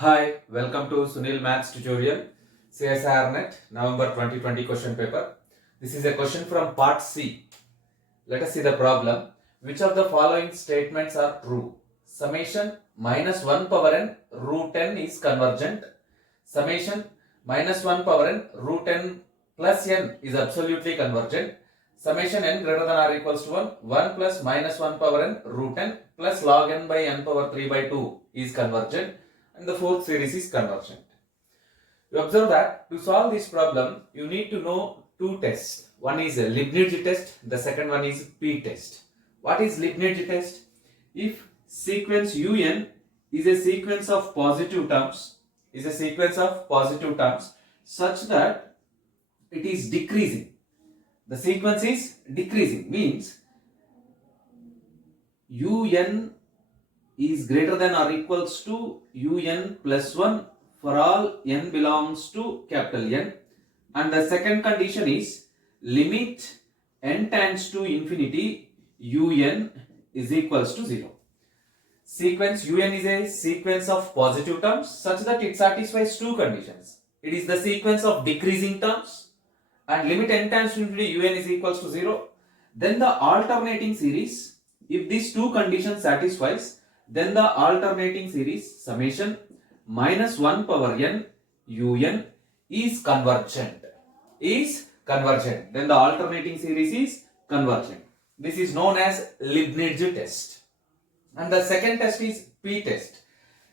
Hi, welcome to Sunil Maths tutorial, CSIR Net, November 2020 question paper. This is a question from part C. Let us see the problem. Which of the following statements are true? Summation minus 1 power n root n is convergent. Summation minus 1 power n root n plus n is absolutely convergent. Summation n greater than or equals to 1, 1 plus minus 1 power n root n plus log n by n power 3 by 2 is convergent. And the fourth series is convergent. You observe that to solve this problem, you need to know two tests. One is a Leibniz test, the second one is p-test. What is Leibniz test? If sequence un is a sequence of positive terms, such that it is decreasing. The sequence is decreasing, means un is greater than or equals to un plus 1 for all n belongs to capital N, and the second condition is limit n tends to infinity un is equals to 0. Sequence un is a sequence of positive terms such that it satisfies two conditions. It is the sequence of decreasing terms and limit n tends to infinity un is equals to 0. Then the alternating series, if these two conditions satisfies, then the alternating series summation minus 1 power n un is convergent. Then the alternating series is convergent. This is known as Leibniz test. And the second test is p-test.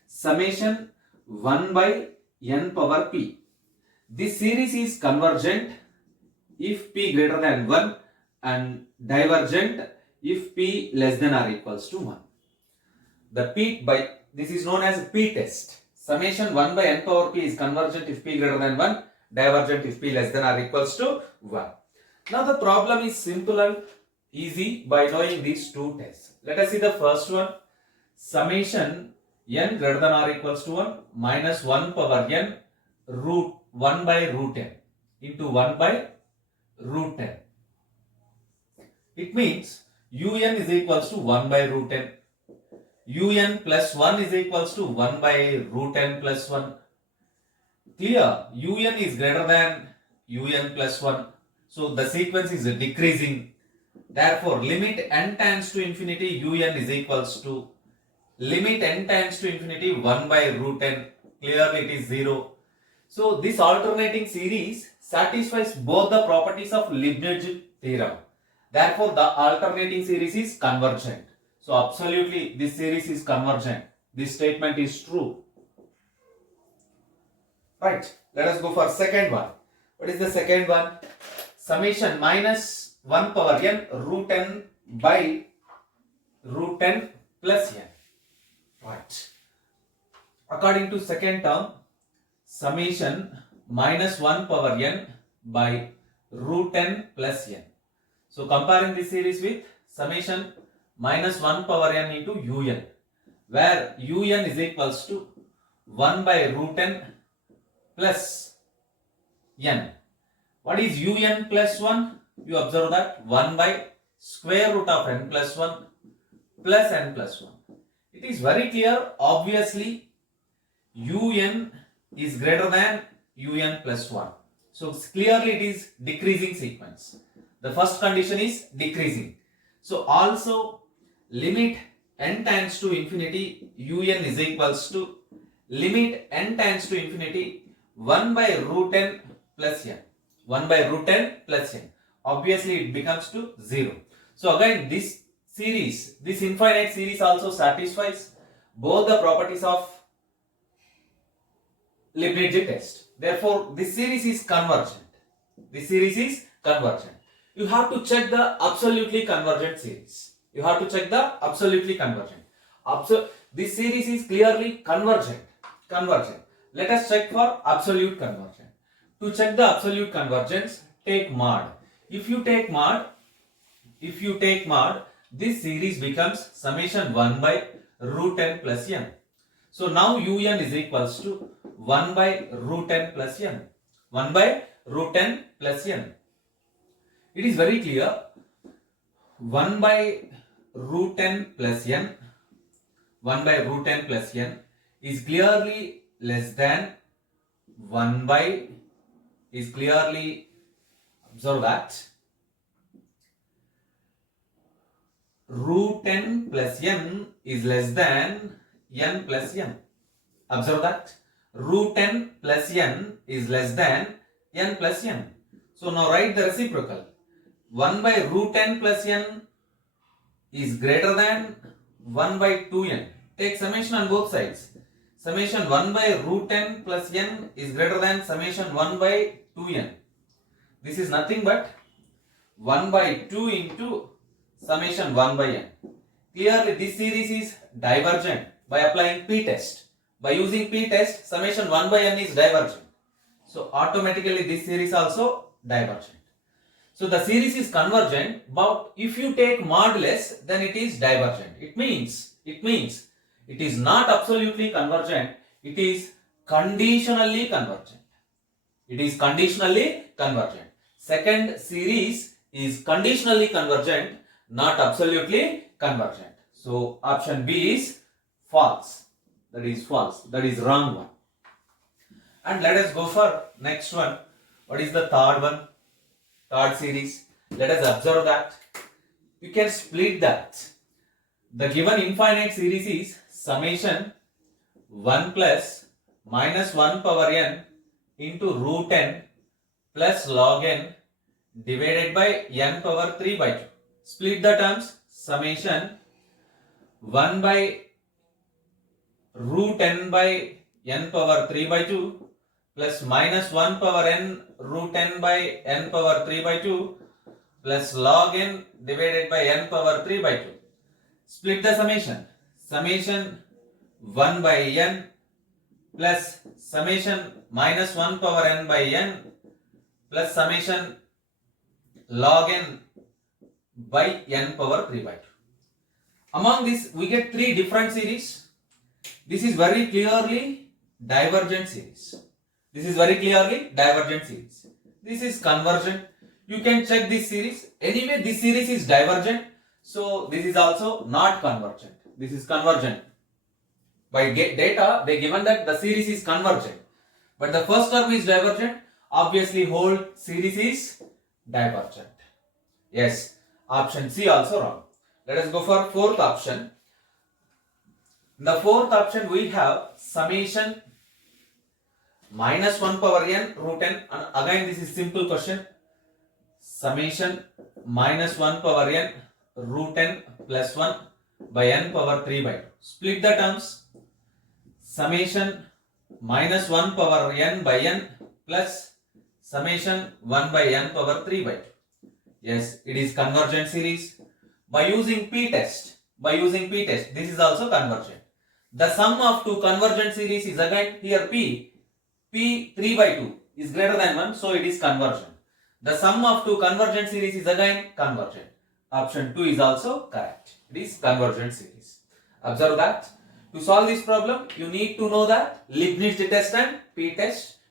Summation 1 by n power p. This series is convergent if p greater than 1 and divergent if p less than or equals to 1. This is known as p-test. Summation 1 by n power p is convergent if p greater than 1, divergent if p less than or equals to 1. Now the problem is simple and easy by knowing these two tests. Let us see the first one. Summation n greater than or equals to 1 minus 1 power n root 1 by root n into 1 by root n. It means un is equals to 1 by root n. un plus 1 is equals to 1 by root n plus 1. Clear? Un is greater than un plus 1. So the sequence is decreasing. Therefore, limit n tends to infinity un is equals to limit n tends to infinity 1 by root n. Clearly it is 0. So this alternating series satisfies both the properties of Leibniz theorem. Therefore, the alternating series is convergent. So absolutely this series is convergent. This statement is true. Right. Let us go for second one. What is the second one? Summation minus 1 power n root n by root n plus n. Right. According to second term, summation minus 1 power n by root n plus n. So comparing this series with summation minus 1 power n into un, where un is equals to 1 by root n plus n. What is un plus 1? You observe that 1 by square root of n plus 1 plus n plus 1. It is very clear, obviously un is greater than un plus 1. So clearly it is decreasing sequence. The first condition is decreasing. So also limit n tends to infinity un is equals to limit n tends to infinity 1 by root n plus n. 1 by root n plus n. Obviously it becomes to 0. So again this series, this infinite series also satisfies both the properties of Leibniz test. Therefore this series is convergent. You have to check the absolutely convergent series. This series is clearly convergent. Let us check for absolute convergence. To check the absolute convergence, take mod. If you take mod, this series becomes summation 1 by root n plus n. So now un is equals to 1 by root n plus n. 1 by root n plus n. It is very clear. 1 by root n plus n is clearly less than 1 by is clearly, observe that, root n plus n is less than n plus n. Observe that root n plus n is less than n plus n. So now write the reciprocal. 1 by root n plus n is greater than 1 by 2n. Take summation on both sides. Summation 1 by root n plus n is greater than summation 1 by 2n. This is nothing but 1 by 2 into summation 1 by n. Clearly this series is divergent by applying p-test. By using p-test, summation 1 by n is divergent. So automatically this series also divergent. So the series is convergent, but if you take modulus, then it is divergent. It means it is not absolutely convergent, it is conditionally convergent. It is conditionally convergent. Second series is conditionally convergent, not absolutely convergent. So option B is false. That is false. That is wrong one. And let us go for next one. What is the third one? Third series. Let us observe that. You can split that. The given infinite series is summation 1 plus minus 1 power n into root n plus log n divided by n power 3 by 2. Split the terms. Summation 1 by root n by n power 3 by 2 plus minus 1 power n root n by n power 3 by 2 plus log n divided by n power 3 by 2. Split the summation. Summation 1 by n plus summation minus 1 power n by n plus summation log n by n power 3 by 2. Among this we get three different series. This is very clearly divergent series. This is very clearly divergent series. This is convergent. You can check this series. Anyway, this series is divergent. So this is also not convergent. This is convergent. By data, they given that the series is convergent. But the first term is divergent. Obviously, whole series is divergent. Yes, option C also wrong. Let us go for fourth option. In the fourth option, we have summation minus 1 power n root n, and again this is simple question. Summation minus 1 power n root n plus 1 by n power 3 by 2. Split the terms. Summation minus 1 power n by n plus summation 1 by n power 3 by 2. Yes, it is convergent series. By using p-test, this is also convergent. The sum of two convergent series is again here p 3 by 2 is greater than 1, so it is convergent. The sum of two convergent series is again convergent. Option 2 is also correct. It is convergent series. Observe that. To solve this problem, you need to know that Leibniz test and p-test.